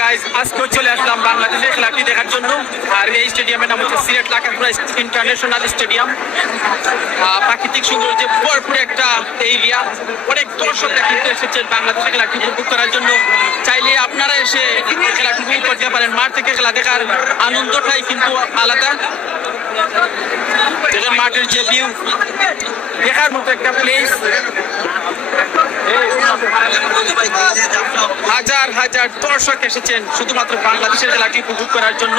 Guys আজকেও চলে আসলাম বাংলাদেশের খেলাটি দেখার জন্য। আর এই স্টেডিয়ামের নাম হচ্ছে সিলেট লাখাপুরা ইন্টারন্যাশনাল স্টেডিয়াম প্রাকৃতিক সৌন্দর্যে ভরপুর একটা এরিয়া অনেক দর্শকরা কিন্তু এসেছেন বাংলাদেশের খেলাটি উপভোগ করার জন্য। চাইলে আপনারা এসে খেলাটি উপভোগ করতে পারেন। মাঠ থেকে খেলা দেখার আনন্দটাই কিন্তু আলাদা। মাঠের যে ভিউ দেখার মতো একটা প্লেস হাজার হাজার দর্শক এসেছেন শুধুমাত্র বাংলাদেশের খেলাটি উপভোগ করার জন্য।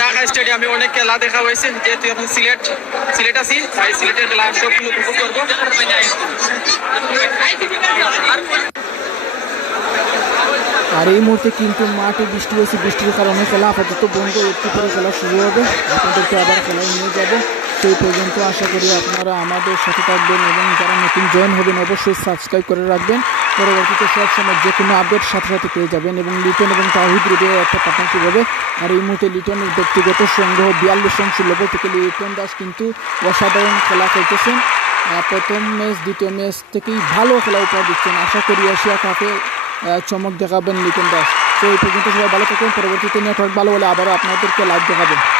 ঢাকা স্টেডিয়ামে অনেক খেলা দেখা হয়েছে, যেহেতু এখন সিলেট সিলেট আছি, তাই সিলেটের খেলা সবগুলো উপভোগ করব। আর এই মুহূর্তে কিন্তু মাঠে বৃষ্টি হয়েছে, বৃষ্টির কারণে খেলা আপাতত বন্ধ, একটু পরে খেলা শুরু হবে। আপনাদেরকে আবার খেলায় নিয়ে যাব। সেই পর্যন্ত আশা করি আপনারা আমাদের সাথে থাকবেন এবং যারা নতুন জয়েন হবেন অবশ্যই সাবস্ক্রাইব করে রাখবেন। পরবর্তীতে সব সময় যে কোনো আপডেট সাথে সাথে পেয়ে যাবেন এবং লিটন এবং তাহিদ রেডিও একটা পার্টনারশিপ হবে আর এই মুহূর্তে লিটনের ব্যক্তিগত সংগ্রহ বিয়াল্লিশ রান ছিল থেকে লিটন দাস কিন্তু অসাধারণ খেলা খেলতেছেন। প্রথম ম্যাচ দ্বিতীয় ম্যাচ থেকেই ভালো খেলা উপহার দিচ্ছেন। আশা করি এশিয়া কাপে চমক দেখাবেন লিটন দাস। তো এই পর্যন্ত সবাই ভালো থাকুন। পরবর্তীতে নেটওয়ার্ক ভালো হলে আবারও আপনাদেরকে লাইভ দেখাবেন